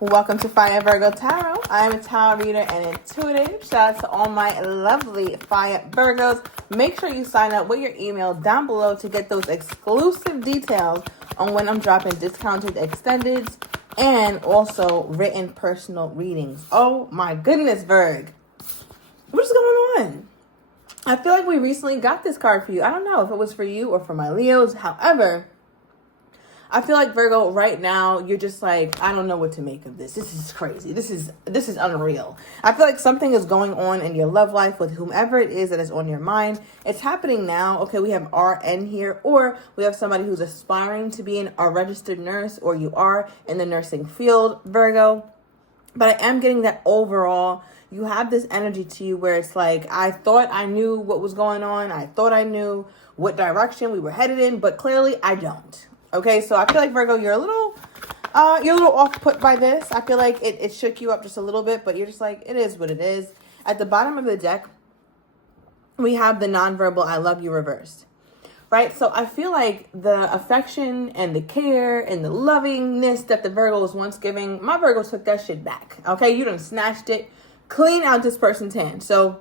Welcome to Fire Virgo Tarot. I am a tarot reader and intuitive. Shout out to all my lovely Fire Virgos. Make sure you sign up with your email down below to get those exclusive details on when I'm dropping discounted extendeds and also written personal readings. Oh my goodness, Virg. What is going on? I feel like we recently got this card for you. I don't know if it was for you or for my Leos. However, I feel like Virgo right now, you're just like, I don't know what to make of this. This is crazy. This is unreal. I feel like something is going on in your love life with whomever it is that is on your mind. It's happening now. Okay, we have RN here, or we have somebody who's aspiring to be a registered nurse, or you are in the nursing field, Virgo. But I am getting that overall, you have this energy to you where it's like, I thought I knew what was going on. I thought I knew what direction we were headed in, but clearly I don't. Okay, so I feel like, Virgo, you're a little off-put by this. I feel like it shook you up just a little bit, but you're just like, it is what it is. At the bottom of the deck, we have the nonverbal I love you reversed, right? So I feel like the affection and the care and the lovingness that the Virgo was once giving, my Virgo took that shit back, okay? You done snatched it clean out this person's hand. So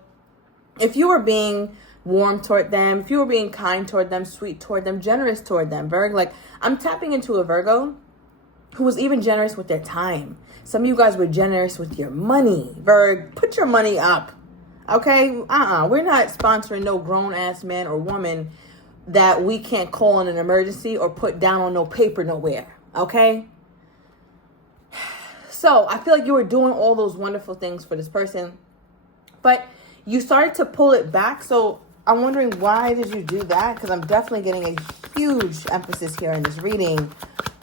if you were being warm toward them, if you were being kind toward them, sweet toward them, generous toward them, Virg, like I'm tapping into a Virgo who was even generous with their time. Some of you guys were generous with your money. Virg, put your money up. Okay? We're not sponsoring no grown-ass man or woman that we can't call in an emergency or put down on no paper nowhere. Okay? So I feel like you were doing all those wonderful things for this person, but you started to pull it back. So I'm wondering, why did you do that? Because I'm definitely getting a huge emphasis here in this reading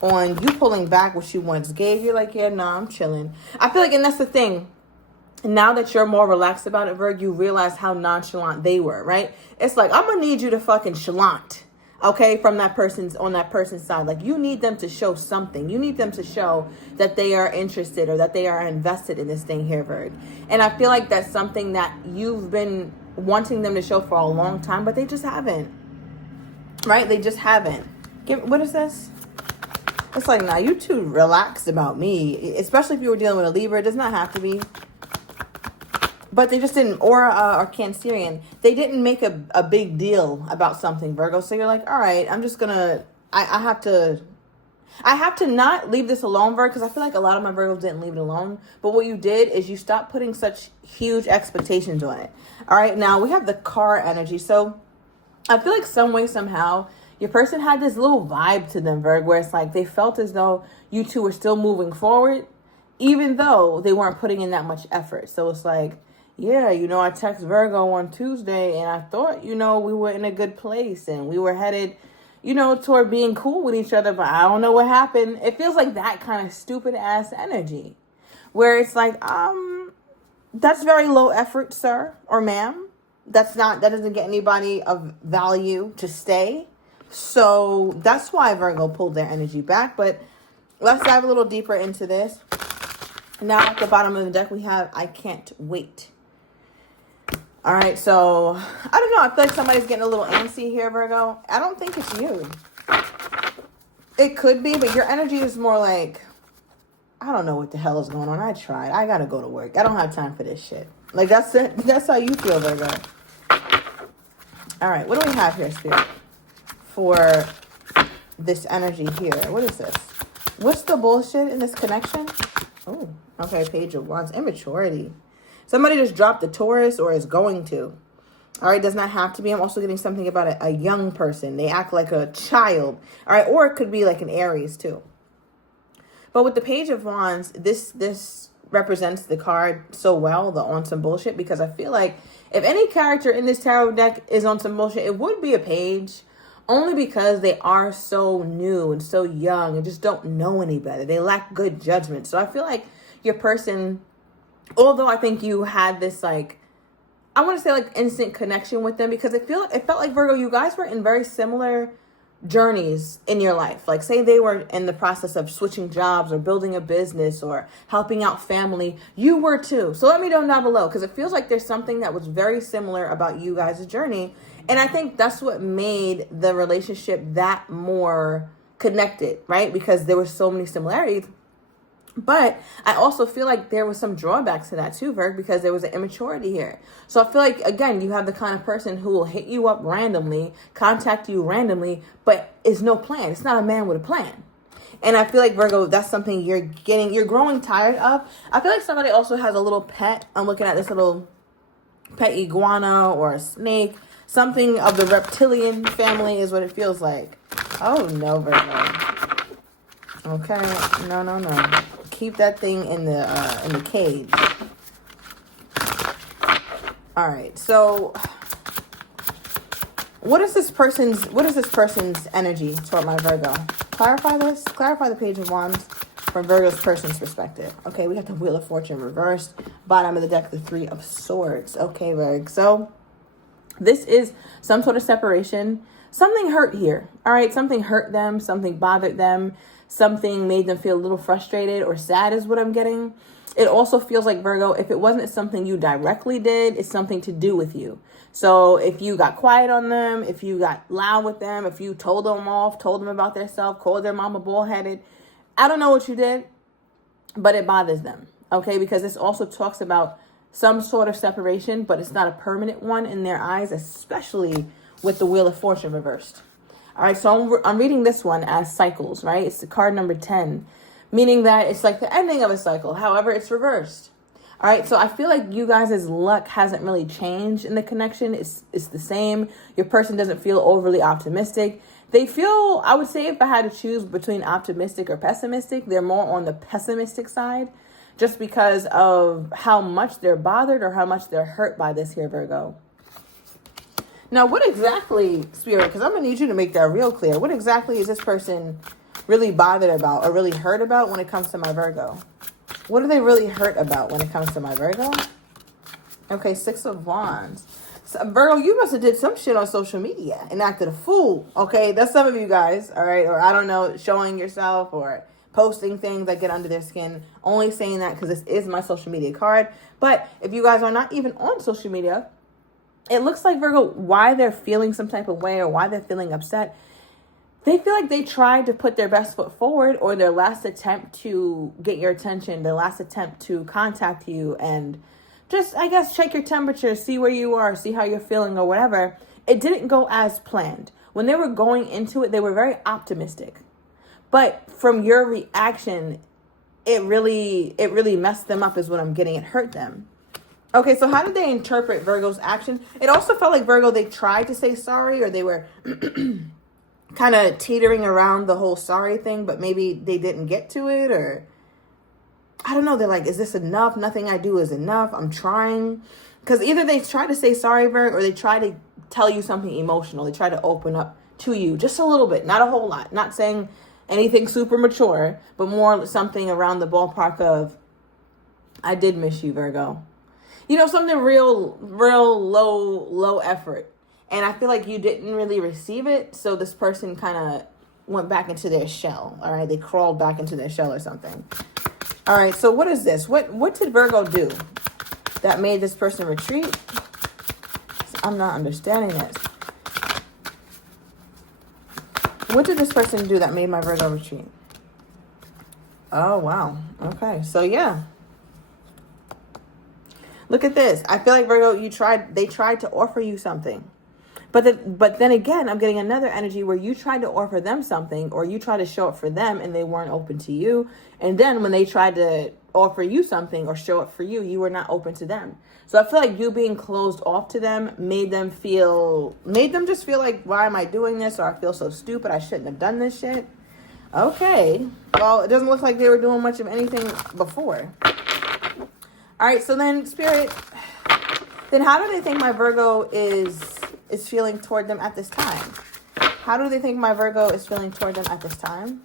on you pulling back what you once gave. You're like, yeah, nah, I'm chilling. I feel like, and that's the thing. Now that you're more relaxed about it, Virg, you realize how nonchalant they were, right? It's like, I'm going to need you to fucking chalant, okay, from that person's, on that person's side. Like, you need them to show something. You need them to show that they are interested or that they are invested in this thing here, Virg. And I feel like that's something that you've been wanting them to show for a long time, but they just haven't, right? They just haven't. What is this? It's like, nah, you too relaxed about me, especially if you were dealing with a Libra. It does not have to be, but they just didn't, or Cancerian, they didn't make a big deal about something, Virgo. So you're like, all right, I'm just gonna, I have to not leave this alone, Virgo, because I feel like a lot of my Virgos didn't leave it alone. But what you did is you stopped putting such huge expectations on it. All right, now we have the car energy. So I feel like some way, somehow, your person had this little vibe to them, Virgo, where it's like they felt as though you two were still moving forward, even though they weren't putting in that much effort. So it's like, yeah, I text Virgo on Tuesday and I thought, we were in a good place and we were headed, toward being cool with each other, but I don't know what happened. It feels like that kind of stupid ass energy where it's like, that's very low effort, sir or ma'am. That doesn't get anybody of value to stay. So that's why Virgo pulled their energy back. But let's dive a little deeper into this. Now at the bottom of the deck, we have, I can't wait. All right, so I don't know. I feel like somebody's getting a little antsy here, Virgo. I don't think it's you. It could be, but your energy is more like, I don't know what the hell is going on. I tried. I got to go to work. I don't have time for this shit. Like, that's it. That's how you feel, Virgo. All right, what do we have here, Spirit, for this energy here? What is this? What's the bullshit in this connection? Oh, okay, Page of Wands. Immaturity. Somebody just dropped a Taurus or is going to. All right, does not have to be. I'm also getting something about a young person. They act like a child. All right, or it could be like an Aries too. But with the Page of Wands, this represents the card so well, the on some bullshit, because I feel like if any character in this tarot deck is on some bullshit, it would be a Page, only because they are so new and so young and just don't know any better. They lack good judgment. So I feel like your person, although I think you had this, like, I want to say like instant connection with them, because it felt like, Virgo, you guys were in very similar journeys in your life. Like, say they were in the process of switching jobs or building a business or helping out family. You were too. So let me know down below, because it feels like there's something that was very similar about you guys' journey. And I think that's what made the relationship that more connected, right? Because there were so many similarities. But I also feel like there was some drawbacks to that too, Virg, because there was an immaturity here. So I feel like, again, you have the kind of person who will hit you up randomly, contact you randomly, but is no plan. It's not a man with a plan. And I feel like, Virgo, that's something you're growing tired of. I feel like somebody also has a little pet. I'm looking at this little pet iguana or a snake. Something of the reptilian family is what it feels like. Oh, no, Virgo. Okay. No. Keep that thing in the cage. All right. So what is this person's energy toward my Virgo? Clarify this. Clarify the Page of Wands from Virgo's person's perspective. Okay, we got the Wheel of Fortune reversed. Bottom of the deck, the Three of Swords. Okay, Virgo. So this is some sort of separation. Something hurt here. All right, something hurt them. Something bothered them. Something made them feel a little frustrated or sad is what I'm getting. It also feels like, Virgo, if it wasn't something you directly did, it's something to do with you. So if you got quiet on them, if you got loud with them, if you told them off, told them about their self, called their mama bullheaded, I don't know what you did, but it bothers them. Okay, because this also talks about some sort of separation, but it's not a permanent one in their eyes, especially with the Wheel of Fortune reversed. All right, so I'm reading this one as cycles, right? It's the card number 10, meaning that it's like the ending of a cycle. However, it's reversed. All right, so I feel like you guys' luck hasn't really changed in the connection. It's the same. Your person doesn't feel overly optimistic. They feel, I would say if I had to choose between optimistic or pessimistic, they're more on the pessimistic side just because of how much they're bothered or how much they're hurt by this here, Virgo. Now, what exactly, Spirit, because I'm going to need you to make that real clear. What exactly is this person really bothered about or really hurt about when it comes to my Virgo? What are they really hurt about when it comes to my Virgo? Okay, Six of Wands. So, Virgo, you must have did some shit on social media and acted a fool. Okay, that's some of you guys, all right? Or I don't know, showing yourself or posting things that get under their skin. Only saying that because this is my social media card. But if you guys are not even on social media, it looks like, Virgo, why they're feeling some type of way or why they're feeling upset. They feel like they tried to put their best foot forward, or their last attempt to get your attention, their last attempt to contact you and just, I guess, check your temperature, see where you are, see how you're feeling or whatever. It didn't go as planned. When they were going into it, they were very optimistic. But from your reaction, it really messed them up is what I'm getting. It hurt them. Okay, so how did they interpret Virgo's action? It also felt like, Virgo, they tried to say sorry, or they were kind of teetering around the whole sorry thing, but maybe they didn't get to it, or I don't know. They're like, is this enough? Nothing I do is enough. I'm trying. Because either they try to say sorry, Virgo, or they try to tell you something emotional. They try to open up to you just a little bit, not a whole lot. Not saying anything super mature, but more something around the ballpark of, I did miss you, Virgo. You know, something real low effort. And I feel like you didn't really receive it. So this person kind of went back into their shell. All right. They crawled back into their shell or something. All right. So what is this? What did Virgo do that made this person retreat? I'm not understanding this. What did this person do that made my Virgo retreat? Oh, wow. Okay. So, yeah. Look at this. I feel like, Virgo, they tried to offer you something. But then again, I'm getting another energy where you tried to offer them something, or you tried to show up for them and they weren't open to you. And then when they tried to offer you something or show up for you, you were not open to them. So I feel like you being closed off to them made them just feel like, why am I doing this? Or I feel so stupid. I shouldn't have done this shit. Okay. Well, it doesn't look like they were doing much of anything before. All right. So then, Spirit, then how do they think my Virgo is feeling toward them at this time? How do they think my Virgo is feeling toward them at this time?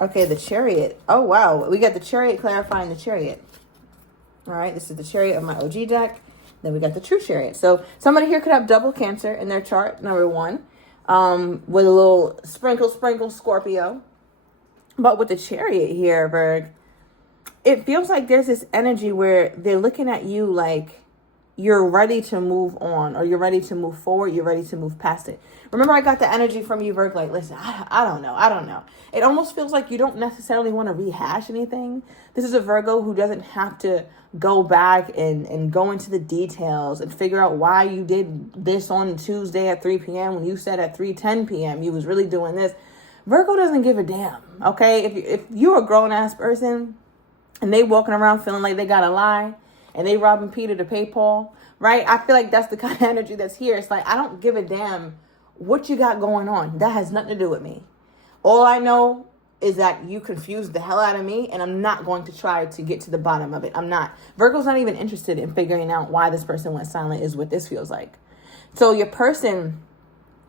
Okay, the Chariot. Oh, wow. We got the Chariot clarifying the Chariot. All right, this is the Chariot of my OG deck. Then we got the True Chariot. So somebody here could have double Cancer in their chart, number one, with a little sprinkle Scorpio. But with the Chariot here, Virg, it feels like there's this energy where they're looking at you like you're ready to move on, or you're ready to move forward, you're ready to move past it. Remember, I got the energy from you, Virgo, like, listen, I don't know. It almost feels like you don't necessarily want to rehash anything. This is a Virgo who doesn't have to go back and go into the details and figure out why you did this on Tuesday at 3 p.m. when you said at 3:10 p.m. you was really doing this. Virgo doesn't give a damn, okay? If you're a grown-ass person and they walking around feeling like they got to lie, and they robbing Peter to pay Paul, right? I feel like that's the kind of energy that's here. It's like, I don't give a damn what you got going on. That has nothing to do with me. All I know is that you confused the hell out of me, and I'm not going to try to get to the bottom of it. I'm not. Virgo's not even interested in figuring out why this person went silent is what this feels like. So your person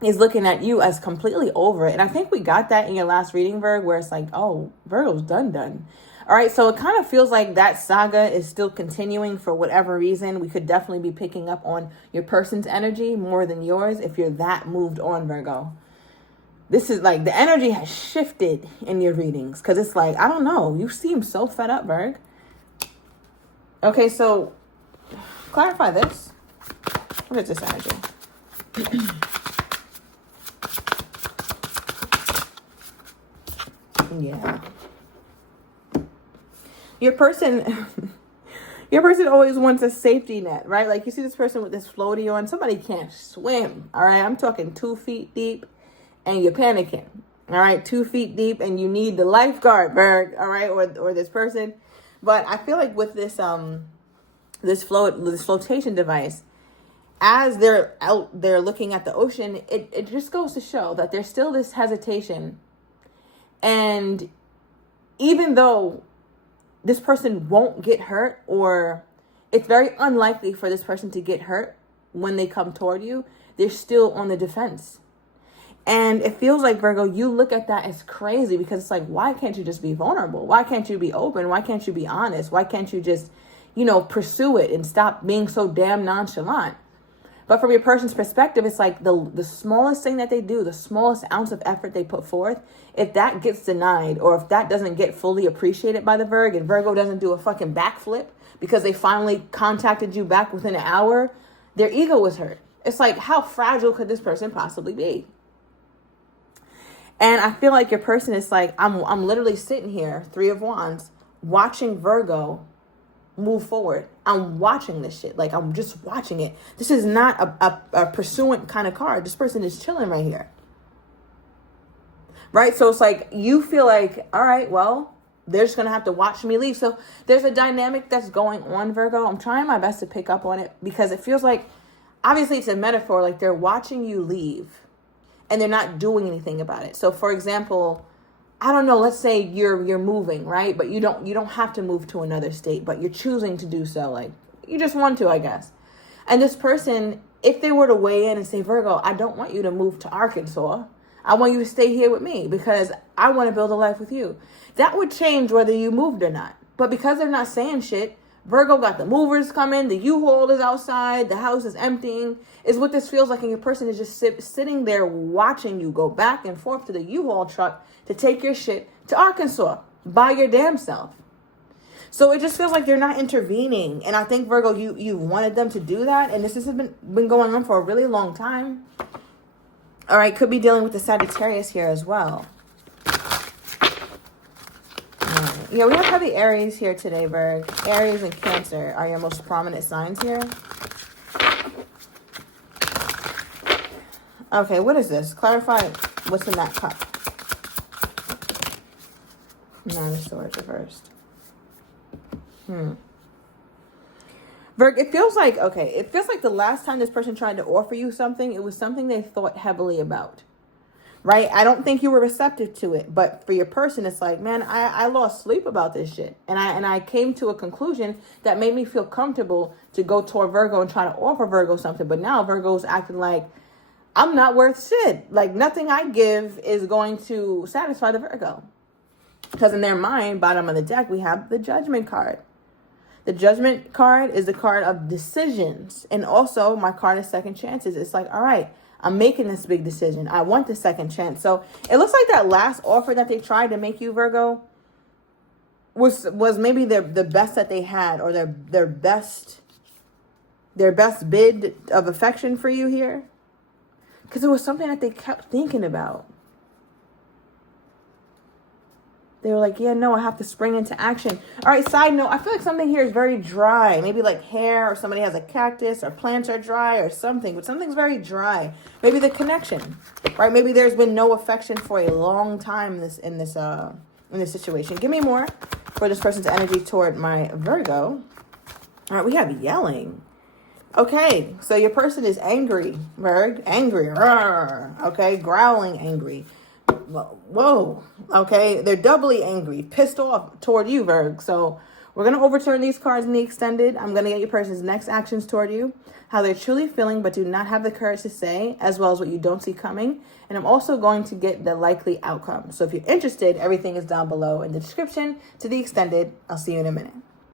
is looking at you as completely over it. And I think we got that in your last reading, Virg, where it's like, oh, Virgo's done. All right, so it kind of feels like that saga is still continuing for whatever reason. We could definitely be picking up on your person's energy more than yours if you're that moved on, Virgo. This is like the energy has shifted in your readings because it's like, I don't know, you seem so fed up, Virg. Okay, so clarify this. What is this energy? Yeah. Your person always wants a safety net, right? Like you see this person with this floaty on. Somebody can't swim, all right? I'm talking 2 feet deep and you're panicking, all right? 2 feet deep and you need the lifeguard, Berg, all right? Or this person. But I feel like with this this flotation device, as they're out there looking at the ocean, it just goes to show that there's still this hesitation. And even though this person won't get hurt, or it's very unlikely for this person to get hurt when they come toward you, they're still on the defense. And it feels like, Virgo, you look at that as crazy because it's like, why can't you just be vulnerable? Why can't you be open? Why can't you be honest? Why can't you just, pursue it and stop being so damn nonchalant? But from your person's perspective, it's like the smallest thing that they do, the smallest ounce of effort they put forth, if that gets denied or if that doesn't get fully appreciated by the Virgo and Virgo doesn't do a fucking backflip because they finally contacted you back within an hour, their ego was hurt. It's like, how fragile could this person possibly be? And I feel like your person is like, I'm literally sitting here, 3 of Wands, watching Virgo move forward. I'm watching this shit. Like, I'm just watching it. This is not a pursuant kind of card. This person is chilling right here. Right? So it's like, you feel like, all right, well, they're just going to have to watch me leave. So there's a dynamic that's going on, Virgo. I'm trying my best to pick up on it because it feels like, obviously it's a metaphor, like they're watching you leave and they're not doing anything about it. So for example, I don't know, let's say you're moving, right? But you don't have to move to another state, but you're choosing to do so. Like, you just want to, I guess. And this person, if they were to weigh in and say, Virgo, I don't want you to move to Arkansas. I want you to stay here with me because I want to build a life with you. That would change whether you moved or not. But because they're not saying shit, Virgo got the movers coming, the U-Haul is outside, the house is emptying, is what this feels like. And your person is just sitting there watching you go back and forth to the U-Haul truck to take your shit to Arkansas by your damn self. So it just feels like they're not intervening. And I think, Virgo, you wanted them to do that. And this has been going on for a really long time. All right, could be dealing with the Sagittarius here as well. Yeah, we have heavy Aries here today, Virg. Aries and Cancer are your most prominent signs here. Okay, what is this? Clarify what's in that cup. 9 of Swords reversed. Virg, it feels like the last time this person tried to offer you something, it was something they thought heavily about. Right? I don't think you were receptive to it. But for your person, it's like, man, I lost sleep about this shit. And I came to a conclusion that made me feel comfortable to go toward Virgo and try to offer Virgo something. But now Virgo's acting like, I'm not worth shit. Like, nothing I give is going to satisfy the Virgo. Because in their mind, bottom of the deck, we have the Judgment card. The Judgment card is the card of decisions. And also, my card is second chances. It's like, all right, I'm making this big decision. I want the second chance. So it looks like that last offer that they tried to make you, Virgo, was maybe the best that they had, or their best their best bid of affection for you here. Because it was something that they kept thinking about. They were like, yeah, no, I have to spring into action. All right, side note, I feel like something here is very dry. Maybe like hair, or somebody has a cactus, or plants are dry or something. But something's very dry. Maybe the connection, right? Maybe there's been no affection for a long time in this situation. Give me more for this person's energy toward my Virgo. All right, we have yelling. Okay, so your person is angry, Virg. Angry. Rawr, okay, growling angry. Whoa. Okay, they're doubly angry, pissed off toward you, Virg. So we're going to overturn these cards in the extended. I'm going to get your person's next actions toward you, how they're truly feeling but do not have the courage to say, as well as what you don't see coming. And I'm also going to get the likely outcome. So if you're interested, everything is down below in the description to the extended. I'll see you in a minute.